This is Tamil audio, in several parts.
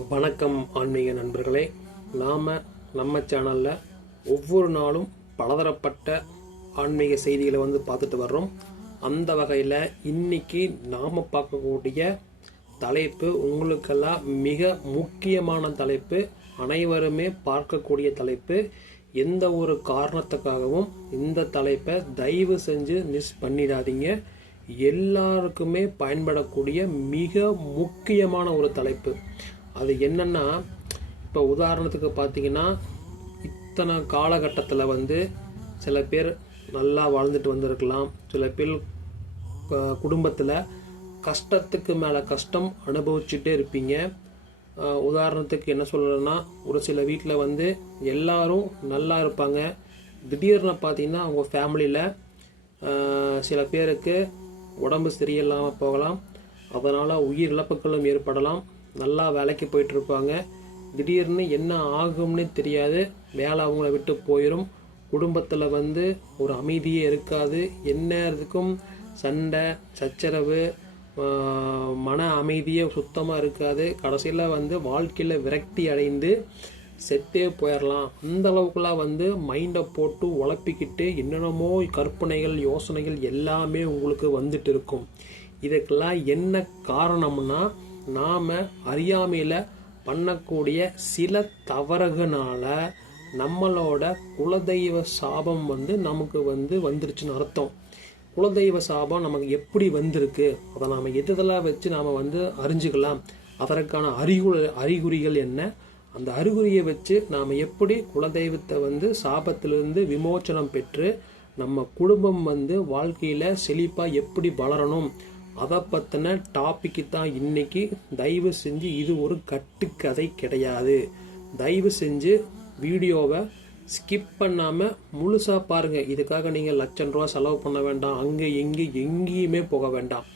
வணக்கம் ஆன்மீக நண்பர்களே. நம்ம சேனலில் ஒவ்வொரு நாளும் பலதரப்பட்ட ஆன்மீக செய்திகளை பார்த்துட்டு வர்றோம். அந்த வகையில் இன்னைக்கு நாம் பார்க்கக்கூடிய தலைப்பு உங்களுக்கெல்லாம் மிக முக்கியமான தலைப்பு, அனைவருமே பார்க்கக்கூடிய தலைப்பு. எந்த ஒரு காரணத்துக்காகவும் இந்த தலைப்பை தயவு செஞ்சு மிஸ் பண்ணிடாதீங்க. எல்லாருக்குமே பயன்படக்கூடிய மிக முக்கியமான ஒரு தலைப்பு. அது என்னன்னா, இப்போ உதாரணத்துக்கு பார்த்தீங்கன்னா, இத்தனை காலகட்டத்தில் சில பேர் நல்லா வாழ்ந்துட்டு வந்திருக்கலாம். சில பேர் குடும்பத்தில் கஷ்டத்துக்கு மேலே கஷ்டம் அனுபவிச்சுட்டே இருப்பீங்க. உதாரணத்துக்கு என்ன சொல்லணும்னா, ஒரு சில வீட்டில் எல்லாரும் நல்லா இருப்பாங்க. திடீர்னு பார்த்தீங்கன்னா அவங்க ஃபேமிலியில் சில பேருக்கு உடம்பு சரியில்லாமல் போகலாம். அதனால் உயிர் இழப்புகளும் ஏற்படலாம். நல்லா வேலைக்கு போயிட்டுருப்பாங்க. திடீர்னு என்ன ஆகும்னு தெரியாது, வேலை அவங்கள விட்டு போயிடும். குடும்பத்தில் ஒரு அமைதியே இருக்காது. என்னதுக்கும் சண்டை சச்சரவு, மன அமைதியே சுத்தமாக இருக்காது. கடைசியில் வாழ்க்கையில் விரக்தி அடைந்து செத்தே போயிடலாம். அந்த அளவுக்குலாம் மைண்டை போட்டு உழப்பிக்கிட்டு என்னென்னமோ கற்பனைகள் யோசனைகள் எல்லாமே உங்களுக்கு வந்துட்டு இருக்கும். இதுக்கெல்லாம் என்ன காரணம்னா, நாம் அறியாமையில் பண்ணக்கூடிய சில தவறுகளால நம்மளோட குலதெய்வ சாபம் நமக்கு வந்துருச்சுன்னு அர்த்தம். குலதெய்வ சாபம் நமக்கு எப்படி வந்திருக்கு, அதை நாம் எதெல்லாம் வச்சு நாம் அறிஞ்சுக்கலாம், அதற்கான அறிகுறிகள் என்ன, அந்த அறிகுறியை வச்சு நாம் எப்படி குலதெய்வத்தை சாபத்திலிருந்து விமோச்சனம் பெற்று நம்ம குடும்பம் வாழ்க்கையில் செழிப்பாக எப்படி வளரணும், அதை பற்றின டாபிக்கு தான் இன்னைக்கு. தயவு செஞ்சு இது ஒரு கட்டுக்கதை கிடையாது. தயவு செஞ்சு வீடியோவை ஸ்கிப் பண்ணாமல் முழுசாக பாருங்கள். இதுக்காக நீங்கள் ₹1,00,000 செலவு பண்ண வேண்டாம். அங்கே எங்கேயுமே போக வேண்டாம்.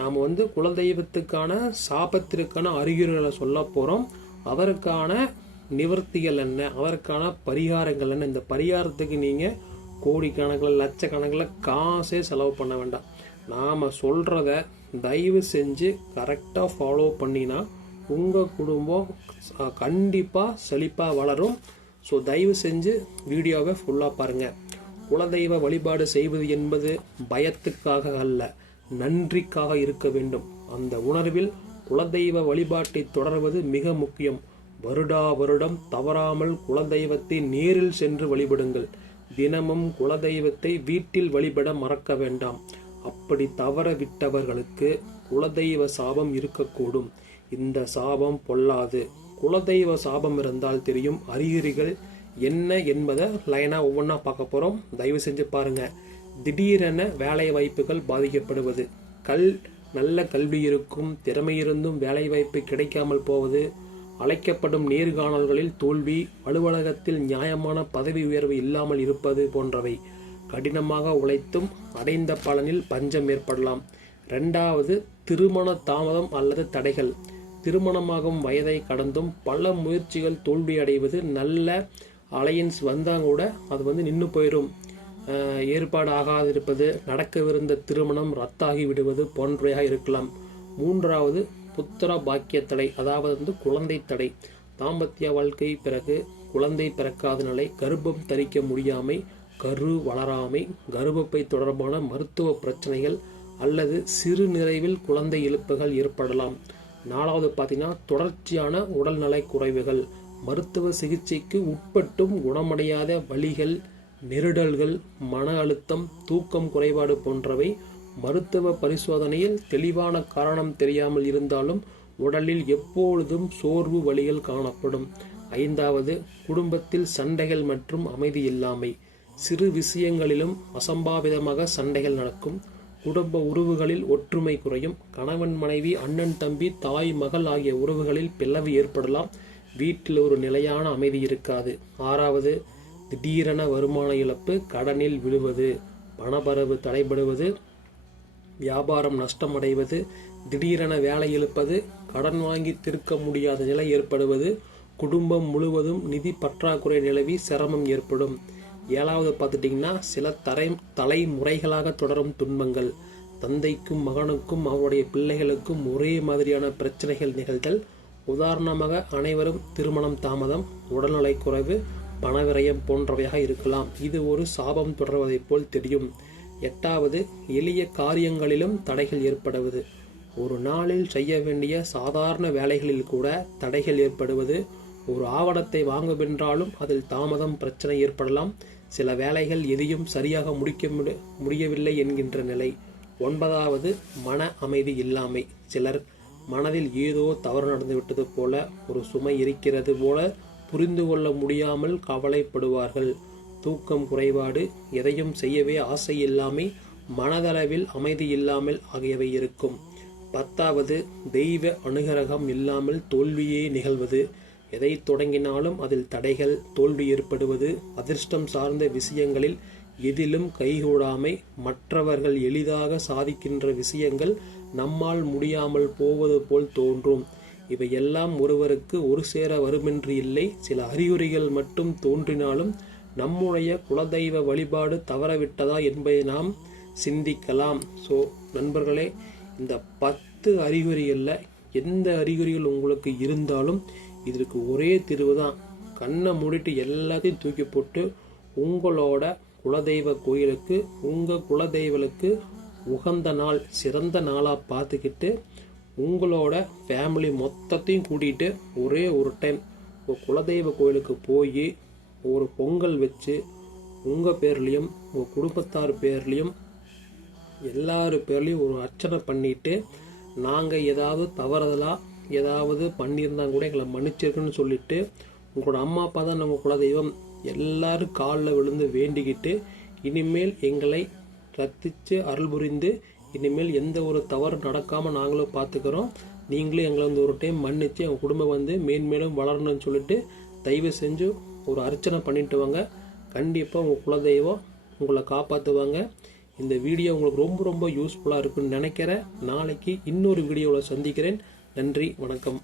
நாம் குலதெய்வத்துக்கான சாபத்திற்கான அறிகுறிகளை சொல்ல போகிறோம். அதற்கான நிவர்த்திகள் என்ன, அதற்கான பரிகாரங்கள் என்ன. இந்த பரிகாரத்துக்கு நீங்கள் கோடிக்கணக்கில் லட்சக்கணக்கில் காசே செலவு பண்ண வேண்டாம். நாம் சொல்கிறத தயவு செஞ்சு கரெக்டாக ஃபாலோ பண்ணினா உங்கள் குடும்பம் கண்டிப்பாக செழிப்பாக வளரும். ஸோ தயவு செஞ்சு வீடியோவை ஃபுல்லாக பாருங்கள். குலதெய்வ வழிபாடு செய்வது என்பது பயத்துக்காக அல்ல, நன்றிக்காக இருக்க வேண்டும். அந்த உணர்வில் குலதெய்வ வழிபாட்டை தொடர்வது மிக முக்கியம். வருடம் தவறாமல் குலதெய்வத்தை நேரில் சென்று வழிபடுங்கள். தினமும் குலதெய்வத்தை வீட்டில் வழிபட மறக்க வேண்டாம். அப்படி தவற விட்டவர்களுக்கு குலதெய்வ சாபம் இருக்கக்கூடும். இந்த சாபம் பொல்லாது. குலதெய்வ சாபம் இருந்தால் தெரியும் அறிகுறிகள் என்ன என்பதை லைனாக ஒவ்வொன்றா பார்க்க போகிறோம். தயவு செஞ்சு பாருங்க. திடீரென வேலை வாய்ப்புகள் பாதிக்கப்படுவது, நல்ல கல்வி இருக்கும், திறமை இருந்தும் வேலை வாய்ப்பு கிடைக்காமல் போவது, அழைக்கப்படும் நேர்காணல்களில் தோல்வி, அலுவலகத்தில் நியாயமான பதவி உயர்வு இல்லாமல் இருப்பது போன்றவை. கடினமாக உழைத்தும் அடைந்த பலனில் பஞ்சம் ஏற்படலாம். 2வது, திருமண தாமதம் அல்லது தடைகள். திருமணமாகும் வயதை கடந்தும் பல முயற்சிகள் தோல்வி அடைவது. நல்ல அலையன்ஸ் வந்தால் கூட அது நின்று போயிடும். ஏற்பாடு ஆகாதிருப்பது, நடக்கவிருந்த திருமணம் ரத்தாகி விடுவது போன்றவையாக இருக்கலாம். 3வது, புத்திர பாக்கிய தடை, அதாவது குழந்தை தடை. தாம்பத்திய வாழ்க்கை பிறகு குழந்தை பிறக்காத நிலை, கர்ப்பம் தரிக்க முடியாமை, கரு வளராமை, கர்ப்பப்பை தொடர்பான மருத்துவ பிரச்சனைகள் அல்லது சிறு நிறைவில் குழந்தை இழப்புகள் ஏற்படலாம். 4வது பார்த்தீங்கன்னா, தொடர்ச்சியான உடல்நலை குறைவுகள், மருத்துவ சிகிச்சைக்கு உட்பட்டும் குணமடையாத வலிகள், நெருடல்கள், மன அழுத்தம், தூக்கம் குறைபாடு போன்றவை. மருத்துவ பரிசோதனையில் தெளிவான காரணம் தெரியாமல் இருந்தாலும் உடலில் எப்பொழுதும் சோர்வு வலிகள் காணப்படும். 5வது, குடும்பத்தில் சண்டைகள் மற்றும் அமைதி இல்லாமை. சிறு விஷயங்களிலும் அசம்பாவிதமாக சண்டைகள் நடக்கும். குடும்ப உறவுகளில் ஒற்றுமை குறையும். கணவன் மனைவி, அண்ணன் தம்பி, தாய் மகள் ஆகிய உறவுகளில் பிளவு ஏற்படலாம். வீட்டில் ஒரு நிலையான அமைதி இருக்காது. 6வது, திடீரென வருமான இழப்பு, கடனில் விழுவது, பணபரவு தடைபடுவது, வியாபாரம் நஷ்டமடைவது, திடீரென வேலை இழப்பது, கடன் வாங்கி திருக்க முடியாத நிலை ஏற்படுவது, குடும்பம் முழுவதும் நிதி பற்றாக்குறை நிலவி சிரமம் ஏற்படும். 7வது பார்த்துட்டிங்கன்னா, சில தலைமுறைகளாக தொடரும் துன்பங்கள், தந்தைக்கும் மகனுக்கும் அவருடைய பிள்ளைகளுக்கும் ஒரே மாதிரியான பிரச்சனைகள் நிகழ்தல், உதாரணமாக அனைவரும் திருமணம் தாமதம், உடல்நலை குறைவு, பணவிரயம் போன்றவையாக இருக்கலாம். இது ஒரு சாபம் தொடர்வதைப் போல் தெரியும். 8வது, எளிய காரியங்களிலும் தடைகள் ஏற்படுவது. ஒரு நாளில் செய்ய வேண்டிய சாதாரண வேலைகளில் கூட தடைகள் ஏற்படுவது. ஒரு ஆவணத்தை வாங்குவென்றாலும் அதில் தாமதம், பிரச்சனை ஏற்படலாம். சில வேலைகள் எதையும் சரியாக முடியவில்லை என்கின்ற நிலை. 9வது, மன அமைதி இல்லாமை. சிலர் மனதில் ஏதோ தவறு நடந்துவிட்டது போல, ஒரு சுமை இருக்கிறது போல புரிந்து கொள்ள முடியாமல் கவலைப்படுவார்கள். தூக்கம் குறைபாடு, எதையும் செய்யவே ஆசை இல்லாமை, மனதளவில் அமைதி இல்லாமல் ஆகியவை இருக்கும். 10வது, தெய்வ அனுகிரகம் இல்லாமல் தோல்வியே நிகழ்வது. எதை தொடங்கினாலும் அதில் தடைகள், தோல்வி ஏற்படுவது. அதிர்ஷ்டம் சார்ந்த விஷயங்களில் எதிலும் கைகூடாமை, மற்றவர்கள் எளிதாக சாதிக்கின்ற விஷயங்கள் நம்மால் முடியாமல் போவது போல் தோன்றும். இவையெல்லாம் ஒருவருக்கு ஒரு சேர வருமென்று இல்லை. சில அறிகுறிகள் மட்டும் தோன்றினாலும் நம்முடைய குலதெய்வ வழிபாடு தவறவிட்டதா என்பதை நாம் சிந்திக்கலாம். ஸோ நண்பர்களே, இந்த 10 அறிகுறிகளில் எந்த அறிகுறிகள் உங்களுக்கு இருந்தாலும் இதற்கு ஒரே தீர்வு தான். கண்ணை மூடிட்டு எல்லாத்தையும் தூக்கி போட்டு உங்களோட குலதெய்வ கோயிலுக்கு, உங்கள் குலதெய்வலுக்கு உகந்த நாள், சிறந்த நாளாக பார்த்துக்கிட்டு உங்களோட ஃபேமிலி மொத்தத்தையும் கூட்டிகிட்டு ஒரே ஒரு டைம் உங்கள் குலதெய்வ கோயிலுக்கு போய் ஒரு பொங்கல் வச்சு உங்கள் பேர்லேயும் உங்கள் குடும்பத்தார் பேர்லேயும் எல்லார் பேர்லேயும் ஒரு அர்ச்சனை பண்ணிவிட்டு, நாங்கள் ஏதாவது தவறுதலாக ஏதாவது பண்ணியிருந்தாங்க கூட எங்களை மன்னிச்சிருக்குன்னு சொல்லிவிட்டு, உங்களோட அம்மா அப்பா தான் நம்ம குலதெய்வம், எல்லாரும் காலில் விழுந்து வேண்டிக்கிட்டு, இனிமேல் எங்களை ரத்திச்சு அருள் புரிந்து இனிமேல் எந்த ஒரு தவறு நடக்காமல் நாங்களும் பார்த்துக்கிறோம், நீங்களும் எங்களை வந்து ஒரு டைம் மன்னிச்சு எங்கள் குடும்பம் வந்து மேன்மேலும் வளரணும்னு சொல்லிட்டு தயவு செஞ்சு ஒரு அர்ச்சனை பண்ணிட்டு வாங்க. கண்டிப்பாக உங்கள் குலதெய்வம் உங்களை காப்பாற்றுவாங்க. இந்த வீடியோ உங்களுக்கு ரொம்ப ரொம்ப யூஸ்ஃபுல்லாக இருக்குன்னு நினைக்கிறேன். நாளைக்கு இன்னொரு வீடியோவில் சந்திக்கிறேன். நன்றி, வணக்கம்.